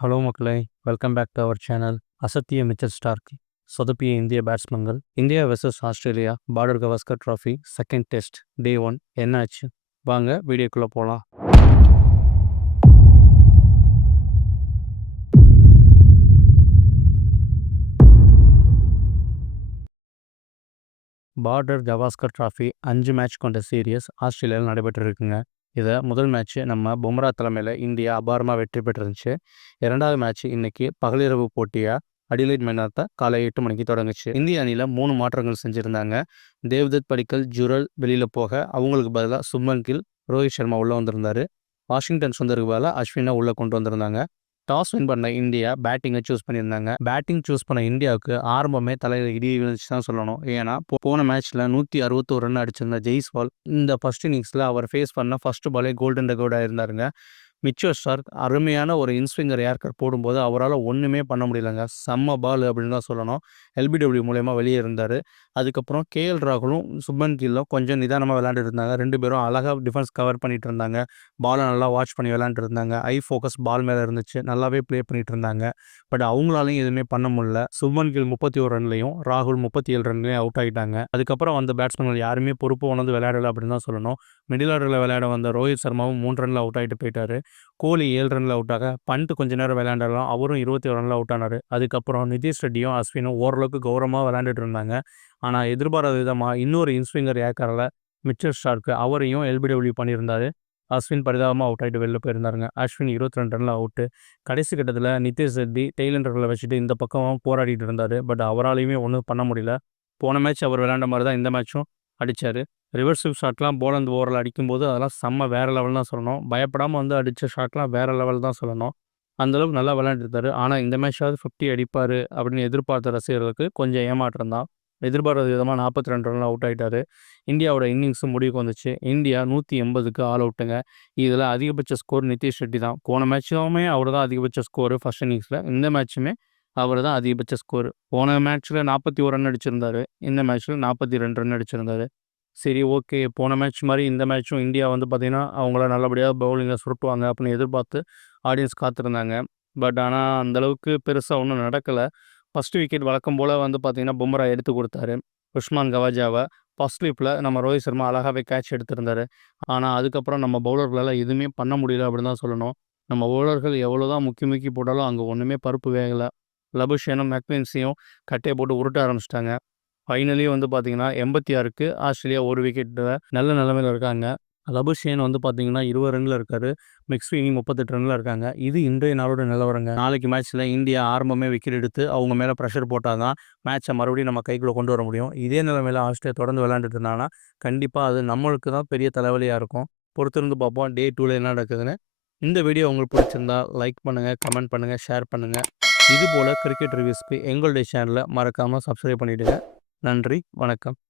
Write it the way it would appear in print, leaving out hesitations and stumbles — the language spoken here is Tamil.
ஹலோ மக்களே, welcome back to our channel. அசத்திய மிச்சல் ஸ்டார்க், சொதப்பிய இந்திய பேட்ஸ்மேன்கள். India versus Australia Border Gavaskar trophy second test day 1 என்னாச்சு? வாங்க வீடியோக்குள்ளே போகலாம். பார்டர் கவாஸ்கர் ட்ராஃபி 5 மேட்ச் கொண்ட சீரியஸ் ஆஸ்திரேலியாவில் நடைபெற்றிருக்குங்க. இதை முதல் மேட்ச்சு நம்ம பும்ரா தலைமையில் இந்தியா அபாரமாக வெற்றி பெற்றிருந்துச்சு. இரண்டாவது மேட்ச் இன்னைக்கு பகலிரவு போட்டியாக அடிலைட் மைதானத்தை காலை 8 மணிக்கு தொடங்குச்சு. இந்திய அணியில் 3 மாற்றங்கள் செஞ்சுருந்தாங்க. தேவ்தத் படிக்கல், ஜுரல் வெளியில் போக அவங்களுக்கு பதிலாக சுப்மன் கில், ரோஹித் சர்மா உள்ளே வந்திருந்தாரு. வாஷிங்டன் சுந்தருக்கு பதிலாக அஸ்வினை உள்ளே கொண்டு வந்திருந்தாங்க. டாஸ் வின் பண்ண இந்தியா பேட்டிங்கை சூஸ் பண்ணியிருந்தாங்க. பேட்டிங் சூஸ் பண்ண இந்தியாவுக்கு ஆரம்பமே தலையில் இடி விழுந்துச்சு தான் சொல்லணும். ஏன்னா போன மேட்ச்சில் 161 ரன் அடிச்சிருந்த ஜெய்ஸ்வால் இந்த ஃபர்ஸ்ட் இன்னிங்ஸில் அவர் ஃபேஸ் பண்ண ஃபர்ஸ்ட் பாலே கோல்டன் ரெக்கார்டாக இருந்தாருங்க. மிச்சல் ஸ்டார்க் அருமையான ஒரு இன்ஸ்விங்கர் ஏர்கட் போடும்போது அவரால் ஒன்றுமே பண்ண முடியலங்க. செம்ம பால் அப்படின்னு தான் சொல்லணும். எல்பிடபிள்யூ மூலயமா வெளியே இருந்தார். அதுக்கப்புறம் கேஎல் ராகுலும் சுப்மன் கில்லும் கொஞ்சம் நிதானமாக விளையாண்டுட்டு இருந்தாங்க. 2 பேரும் அழகாக டிஃபென்ஸ் கவர் பண்ணிட்டு இருந்தாங்க. பாலை நல்லா வாட்ச் பண்ணி விளையாண்டுட்டு இருந்தாங்க. ஐ ஃபோக்கஸ் பால் மேலே இருந்துச்சு. நல்லாவே ப்ளே பண்ணிட்டு இருந்தாங்க. பட் அவங்களாலையும் எதுவுமே பண்ண முடியல. சுப்மன் கில் 31 ரன்லையும் ராகுல் 37 ரன்லையும் அவுட் ஆகிட்டாங்க. அதுக்கப்புறம் வந்த பேட்ஸ்மேன்கள் யாருமே பொறுப்பு உணர்ந்து விளையாடலை அப்படின்னு தான் சொல்லணும். மிடில் ஆர்டரில் விளையாட வந்த ரோஹித் சர்மாவும் 3 ரனில் அவுட் ஆகிட்டு போயிட்டாரு. கோலி 7 ரனில் அவுட் ஆக பண்ட் கொஞ்ச நேரம் விளையாண்டாலும் அவரும் 21 ரனில் அவுட் ஆனார். அதுக்கப்புறம் நிதிஷ் ரெட்டியும் அஸ்வினும் ஓரளவுக்கு கௌரவமாக விளையாண்டுட்டு இருந்தாங்க. ஆனால் எதிர்பாராத விதமாக இன்னொரு இன்ஸ்விங்கர் ஏக்கரில் மிச்சல் ஸ்டார்க்கு அவரையும் எல்பிடபிள்யூ பண்ணியிருந்தார். அஸ்வின் பரிதாபமாக அவுட் ஆகிட்டு வெளில போயிருந்தாருங்க. அஸ்வின் 22 ரனில் அவுட்டு. கடைசி கட்டத்தில் நிதிஷ் ரெட்டி டெய்லண்டரில் வச்சுட்டு இந்த பக்கம் போராடிட்டு இருந்தார். பட் அவராலையுமே ஒன்றும் பண்ண முடியல. போன மேட்ச் அவர் விளையாண்ட மாதிரி தான் இந்த மேட்சும் அடித்தார். ரிவர்ஸ் ஸ்விப் ஷாட்லாம் போலந்து ஓவரில் அடிக்கும்போது அதெல்லாம் செம்ம வேறு லெவல் தான் சொல்லணும். பயப்படாமல் வந்து அடித்த ஷாட்லாம் வேறு லெவல் தான் சொல்லணும். அந்தளவுக்கு நல்லா விளையாண்டுருந்தாரு. ஆனால் இந்த மேட்சாவது 50 அடிப்பார் அப்படின்னு எதிர்பார்த்த ரசிகர்களுக்கு கொஞ்சம் ஏமாற்றம் தான். எதிர்பாராத விதமாக 42 ரனில் அவுட் ஆகிட்டார். இந்தியாவோட இன்னிங்ஸும் முடிவுக்கு வந்துச்சு. இந்தியா 180க்கு ஆல் அவுட்டுங்க. இதில் அதிகபட்ச ஸ்கோர் நிதிஷ் ரெட்டி தான். போன மேட்சுமே அவர் தான் அதிகபட்ச ஸ்கோரு ஃபர்ஸ்ட் இன்னிங்ஸில். இந்த மேட்சுமே அவர் தான் அதிகபட்ச ஸ்கோர். போன மேட்ச்சில் 41 ரன் அடிச்சிருந்தார். இந்த மேட்ச்சில் 42 ரன் அடிச்சிருந்தார். சரி, ஓகே. போன மேட்ச் மாதிரி இந்த மேட்சும் இந்தியா வந்து பார்த்திங்கன்னா அவங்கள நல்லபடியாக பவுலிங்கில் சுருட்டுவாங்க அப்படின்னு எதிர்பார்த்து ஆடியன்ஸ் காத்திருந்தாங்க. பட் ஆனால் அந்தளவுக்கு பெருசாக ஒன்றும் நடக்கலை. ஃபஸ்ட்டு விக்கெட் வழக்கம் போல் வந்து பார்த்திங்கன்னா பும்ரா எடுத்து கொடுத்தாரு. உஸ்மான் கவாஜாவை ஃபஸ்ட் ஸ்லிப்பில் நம்ம ரோஹித் சர்மா அழகாகவே கேட்ச் எடுத்திருந்தார். ஆனால் அதுக்கப்புறம் நம்ம பவுலர்களால் எதுவுமே பண்ண முடியல அப்படின்னு தான் சொல்லணும். நம்ம பவுலர்கள் எவ்வளோ தான் முக்கி போட்டாலும் அங்கே ஒன்றுமே பருப்பு வேகலை. லபுஷேனும் மெக்வின்ஸையும் கட்டையை போட்டு உருட்ட ஆரம்பிச்சிட்டாங்க. ஃபைனலி வந்து பார்த்தீங்கன்னா 86க்கு ஆஸ்திரேலியா 1 விக்கெட்டில் நல்ல நிலைமையில் இருக்காங்க. லபுஷேன் வந்து பார்த்தீங்கன்னா 20 ரனில் இருக்கார். மெக்ஸ்வினி 38 ரனில் இருக்காங்க. இது இன்றைய நாளோட நிலவரங்க. நாளைக்கு மேட்ச்சில் இந்தியா ஆரம்பமே விக்கெட் எடுத்து அவங்க மேலே ப்ரெஷர் போட்டால் தான் மேட்சை மறுபடியும் நம்ம கைக்குள்ளே கொண்டு வர முடியும். இதே நிலைமையில் ஆஸ்திரேலியா தொடர்ந்து விளையாண்டுட்டு இருந்தாங்கன்னா கண்டிப்பாக அது நம்மளுக்கு தான் பெரிய தலைவலியாக இருக்கும். பொறுத்திருந்து பார்ப்போம் டே 2ல் என்ன நடக்குதுன்னு. இந்த வீடியோ உங்களுக்கு பிடிச்சிருந்தா லைக் பண்ணுங்கள், கமெண்ட் பண்ணுங்கள், ஷேர் பண்ணுங்கள். இதுபோல் கிரிக்கெட் ரிவ்யூஸ்க்கு எங்களுடைய சேனலை மறக்காமல் சப்ஸ்கிரைப் பண்ணிவிடுங்க. நன்றி, வணக்கம்.